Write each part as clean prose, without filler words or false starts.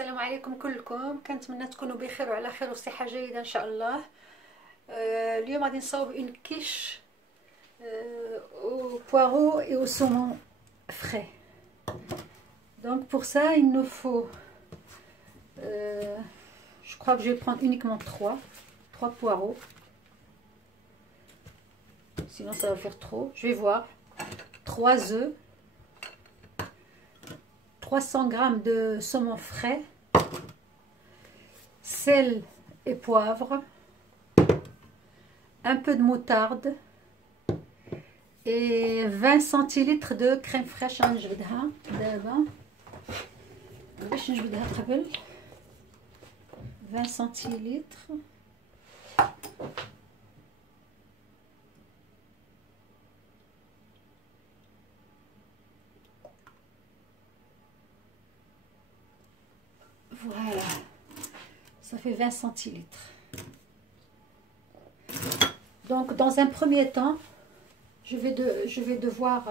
السلام عليكم كلكم، كنتمنى تكونوا بخير وعلى خير وصحه جيده ان شاء الله. اليوم غادي نصاوب اون كيش au poireau et au saumon frais. Donc pour ça il nous faut je crois que je vais prendre uniquement 3 poireaux, sinon ça va faire trop. Je vais voir. 3 œufs, 300 g de saumon frais, sel et poivre, un peu de moutarde et 20 centilitres de crème fraîche. غنجبدها دابا باش نجبدها قبل. 20 centilitres. Voilà, ça fait 20 centilitres. Donc dans un premier temps, je vais devoir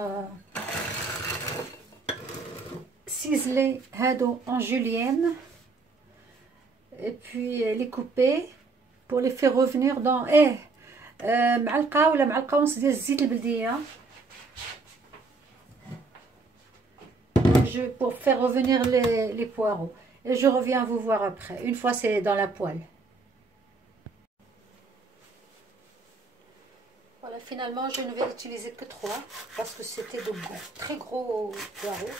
ciseler هادو en julienne et puis les couper pour les faire revenir dans معلقه ولا معلقه ونص ديال الزيت البلديه pour faire revenir les poireaux. Et je reviens vous voir après, une fois c'est dans la poêle. Voilà, finalement je ne vais utiliser que 3 parce que c'était de très gros poireaux.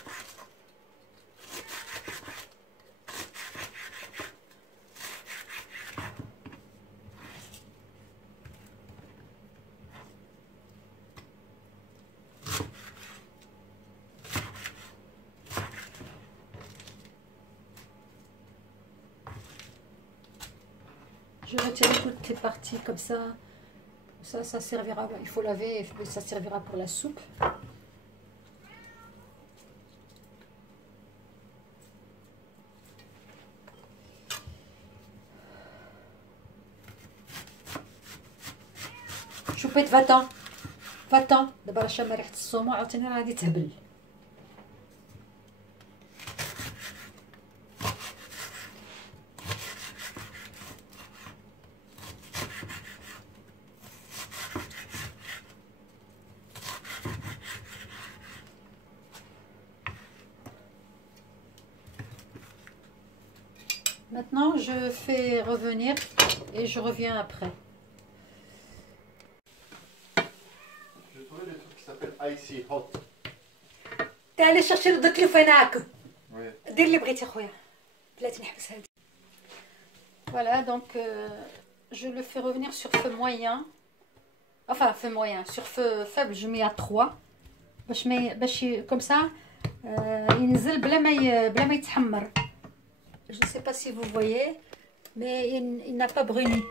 Je retire toutes les parties comme ça. Ça servira, il faut laver, ça servira pour la soupe. شوفيت va-t'en دابا راه شامه ريحه الصومو عاوتاني راه غادي تهبل. Maintenant, je fais revenir et je reviens après. J'ai trouvé des trucs qui s'appellent Icy Hot. T'es allé chercher le déclofénac. Oui. دير اللي بغيتي خويا. بلاتي نحبس هادي. Voilà, donc je le fais revenir sur feu moyen. Enfin, feu moyen. Sur feu faible, je mets à 3. باش comme ça ينزل بلا ما يتحمر. Je ne sais pas si vous voyez, mais il n'a pas bruni.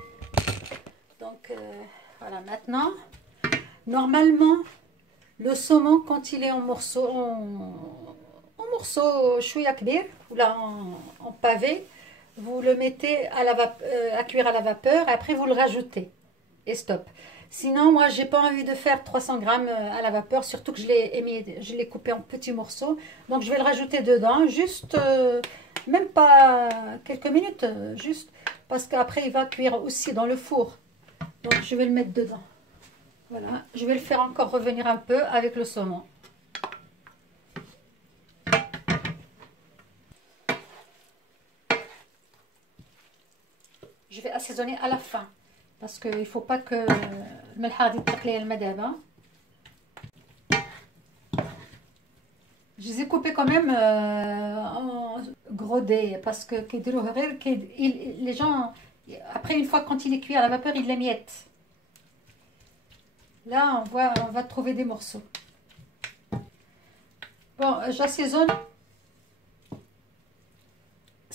Donc voilà, maintenant, normalement, le saumon, quand il est en morceaux, en morceaux chouïa kbir, ou là en pavé, vous le mettez à cuire à la vapeur, et après vous le rajoutez. Et stop. Sinon, moi, j'ai pas envie de faire 300 g à la vapeur, surtout que je l'ai coupé en petits morceaux. Donc, je vais le rajouter dedans, juste, même pas quelques minutes, juste, parce qu'après, il va cuire aussi dans le four. Donc, je vais le mettre dedans. Voilà, je vais le faire encore revenir un peu avec le saumon. Je vais assaisonner à la fin. Parce qu'il ne faut pas que الملحة غادي تقلي الماء دابا. Je les ai coupés quand même en gros dés parce que les gens après une fois quand il est cuit à la vapeur ils l'émiettent. Là on va trouver des morceaux. Bon, j'assaisonne.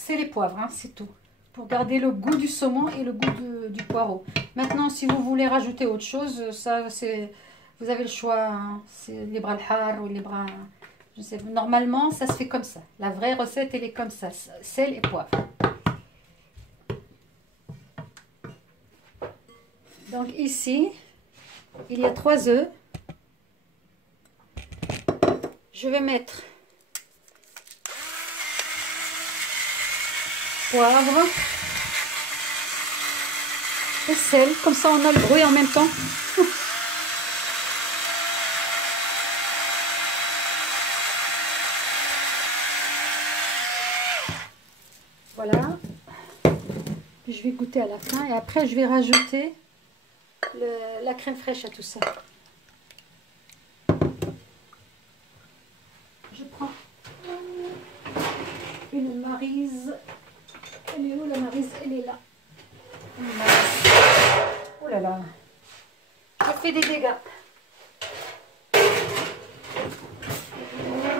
C'est les poivres, hein, c'est tout. Pour garder le goût du saumon et le goût du poireau. Maintenant, si vous voulez rajouter autre chose, ça c'est, vous avez le choix. Hein. C'est les bras al ou les bras, je sais. Normalement, ça se fait comme ça. La vraie recette, elle est comme ça, sel et poivre. Donc ici, il y a 3 œufs. Je vais mettre poivre et sel. Comme ça, on a le bruit en même temps. Voilà. Je vais goûter à la fin et après, je vais rajouter la crème fraîche à tout ça. Je prends une maryse. Elle est où la maryse? Elle est là. Une maryse. Oh là là. Je fais des dégâts.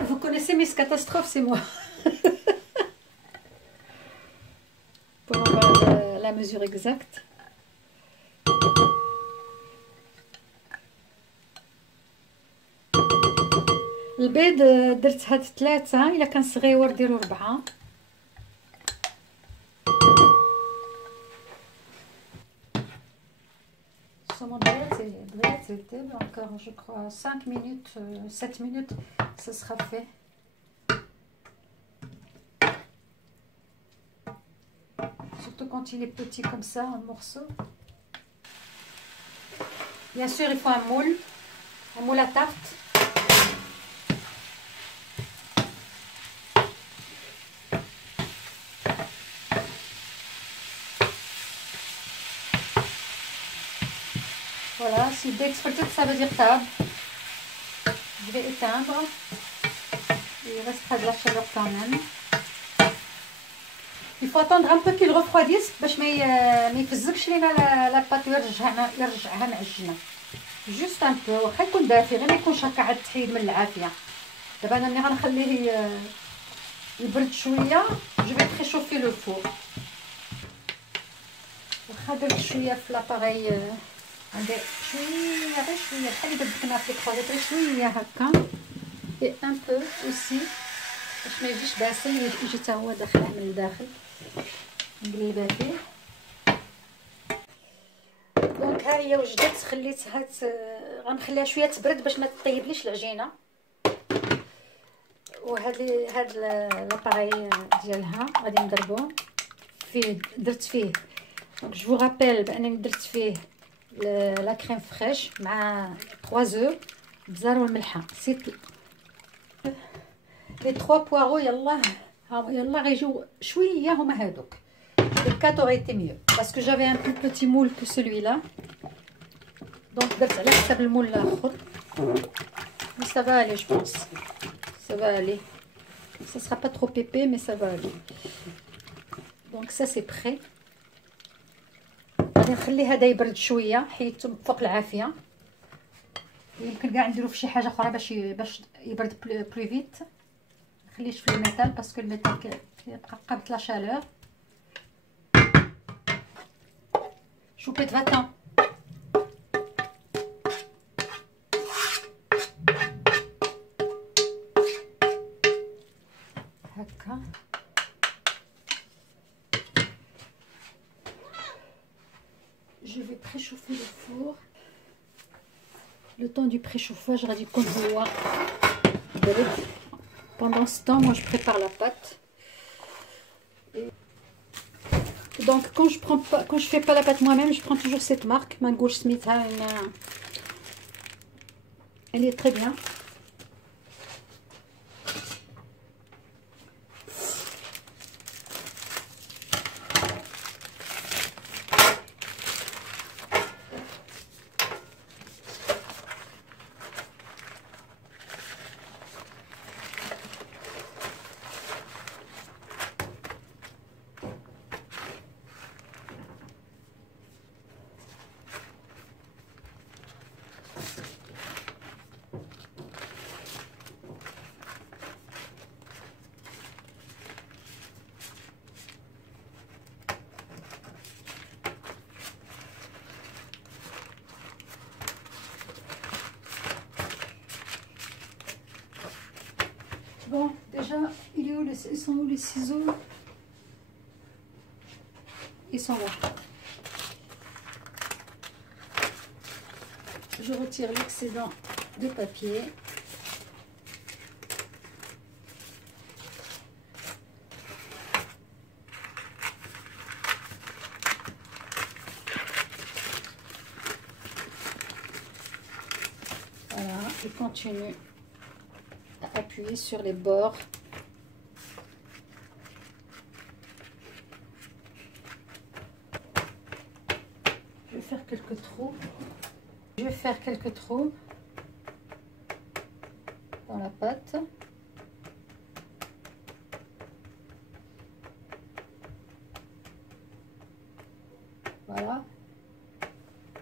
Vous connaissez Miss Catastrophe, c'est moi. Pour avoir la mesure exacte. البيض درت هاد 3 الا كان صغيور ديروا 4. Encore je crois 5 minutes, 7 minutes, ce sera fait. Surtout quand il est petit comme ça, en morceaux. Bien sûr, il faut un moule à tarte. Voilà, si d'exploiter, ça veut dire table. Je vais éteindre. Il restera de la chaleur quand même. Il faut attendre un peu qu'il refroidisse باش ما يفزكش لينا لا بات يرجعها معجنه. جوست ان بو، واخا يكون دافي غير ما يكونش هكا عاد تحيد من العافيه. دابا انا ملي غنخليه يبرد شويه جو في بريشوفي لو فور. واخا درت شويه في لاباري عندي شويه غير شويه بحال اللي درت كنا في الكروزيت غير شويه هكا اي ان بو اوسي باش ما يجيش باسل يجي حتى هو داخل من الداخل. نقلبها فيه. دونك ها هي وجدت، خليتها غنخليها شويه تبرد باش ما تطيبليش العجينه. وهاد لاباري ديالها غادي نضربو فيه. درت فيه دونك جو رابيل بانني درت فيه لا كريم فريش مع 3 زو بزار والملحه. سيت لي 3 بوارو يلا غيجيو شويه هما هادوك. Le 4 aurait été mieux parce que j'avais un plus petit moule que celui-là. Donc درت على حساب المول الاخر. Mais ça va aller, je pense. Ça va aller. Ça sera pas trop épais mais ça va aller. Donc ça c'est prêt. غادي نخلي هذا يبرد شويه حيت فوق العافيه. يمكن كاع نديرو في شي حاجه اخرى باش يبرد بلو فيت. نخليش في الميتال باسكو الميتال كيبقى قابل لا شالور. Choupette, va-t'en. Haka. Je vais préchauffer le four. Le temps du préchauffage, je radis comme voir. Pendant ce temps, moi je prépare la pâte. Donc quand je fais pas la pâte moi-même, je prends toujours cette marque Mangold Smith. Elle est très bien. Bon, déjà, ils sont où les ciseaux? Ils sont là. Je retire l'excédent de papier. continue à appuyer sur les bords. Je vais faire quelques trous. Je vais faire quelques trous dans la pâte. Voilà.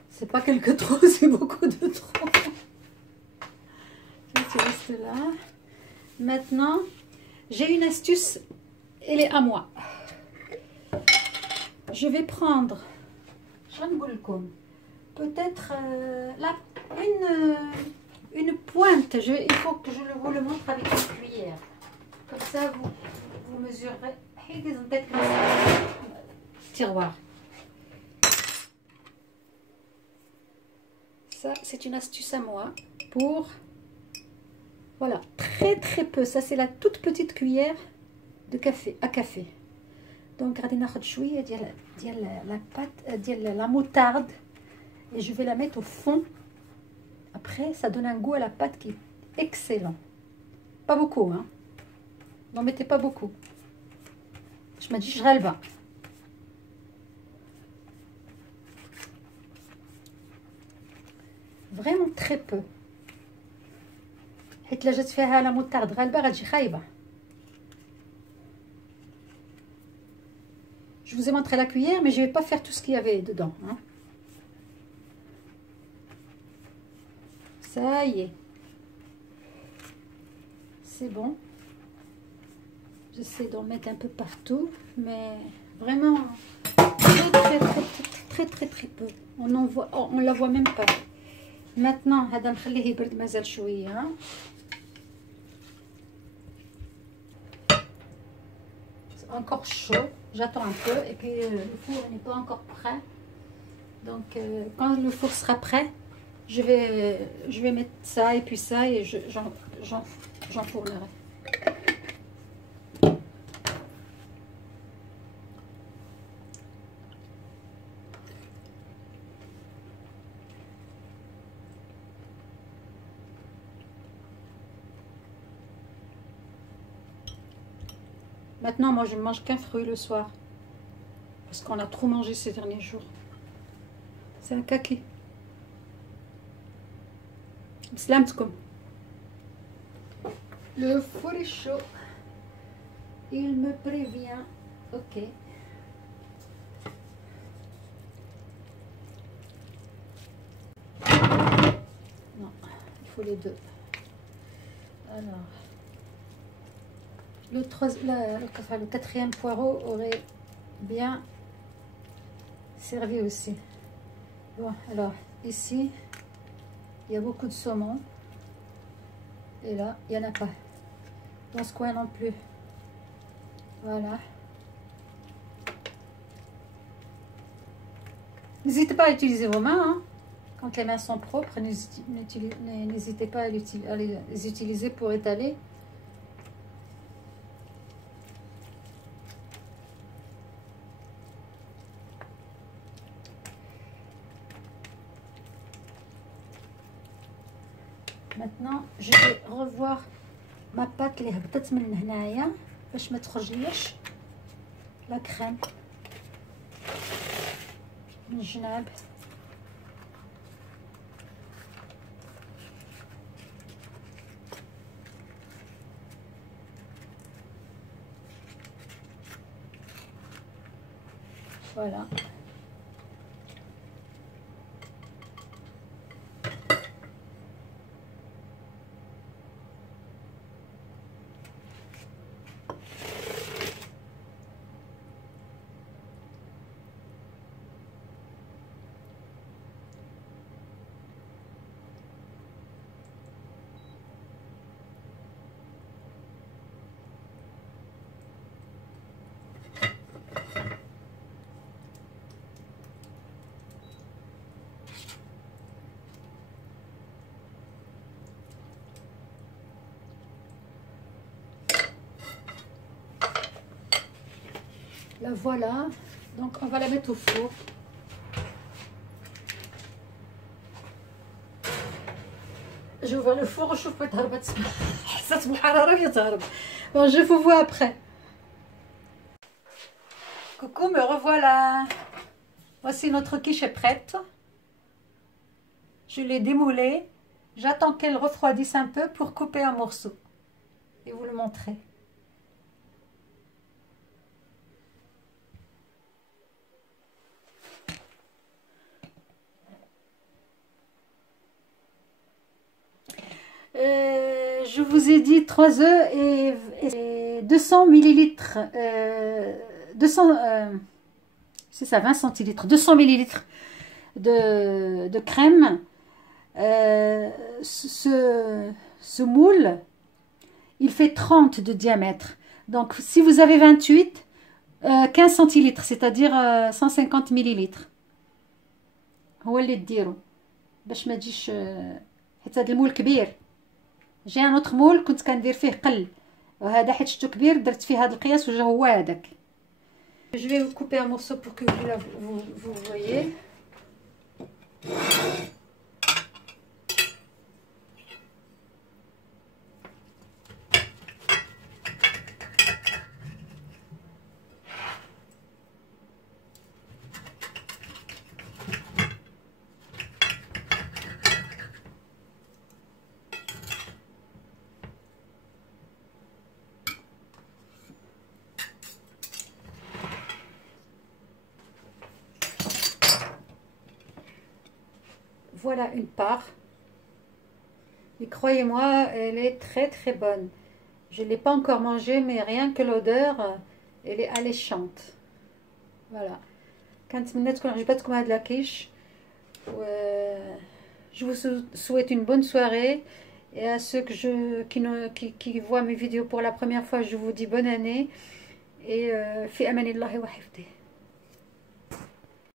C'est pas quelques trous, c'est beaucoup de trous. Tu restes là. Maintenant, j'ai une astuce, elle est à moi. Je vais prendre, peut-être une pointe. Il faut que je vous le montre avec une cuillère. Comme ça, vous mesurerez. Tiroir. Ça, c'est une astuce à moi pour, voilà, très peu. Ça, c'est la toute petite cuillère de café à café. Donc, غادي ناخذ شويه ديال la pâte, ديال la moutarde, et je vais la mettre au fond. Après, ça donne un goût à la pâte qui est excellent. Pas beaucoup, hein. N'en mettez pas beaucoup. Je me dis, je rêve. Vraiment très peu. حيت لا جات فيها لا موطارد غالبه غتجي خايبه. Je vous ai montré la cuillère, mais je ne vais pas faire tout ce qu'il y avait dedans, hein. Ça y est. C'est bon. J'essaie d'en mettre un peu partout, mais vraiment très peu. On la voit même pas. Maintenant, هذا نخليه يبرد مازال شويه. C'est encore chaud. J'attends un peu, et puis le four n'est pas encore prêt. Donc quand le four sera prêt, je vais mettre ça et puis ça, et j'enfournerai. Maintenant, moi, je ne mange qu'un fruit le soir. Parce qu'on a trop mangé ces derniers jours. C'est un kaki. Bislamtkoum. Le four est chaud. Il me prévient. Ok. Non, il faut les deux. Alors. Le quatrième poireau aurait bien servi aussi. Bon, alors ici, il y a beaucoup de saumon. Et là, il n'y en a pas. Dans ce coin non plus. Voilà. N'hésitez pas à utiliser vos mains, hein. Quand les mains sont propres, n'hésitez pas à les utiliser pour étaler. Maintenant, je vais revoir ma pâte اللي هبطت من هنايا باش ما تخرجليش لا كريم من الجناب. Voilà. La voilà, donc on va la mettre au four. j'ouvre le four, je peux تهرب تسمح حسيت بالحرارة يتهرب. Bon, je vous vois après. Coucou, me revoilà. Voici notre quiche est prête. Je l'ai démoulée. J'attends qu'elle refroidisse un peu pour couper un morceau et vous le montrer. Je vous ai dit 3 œufs et 200 millilitres, 200, c'est ça, 20 centilitres, 200 millilitres de crème. Ce moule, il fait 30 de diamètre. Donc, si vous avez 28, 15 centilitres, c'est-à-dire 150 millilitres. هو اللي تديرو باش ما تجيش حيت هذا المول كبير. جي ان اوتر مول كنت كندير فيه قل وهذا حيت شتو كبير درت فيه هذا القياس وجا هو هذاك. Je vais vous couper un morceau pour que vous voyez. Voilà une part. Et croyez-moi, elle est très très bonne. Je ne l'ai pas encore mangée, mais rien que l'odeur, elle est alléchante. Voilà. كنتمنى تكون عجبتكم هاد لاكيش. Je vous souhaite une bonne soirée. Et à ceux qui voient mes vidéos pour la première fois, je vous dis bonne année. Et fi amanillahi wa hifdih.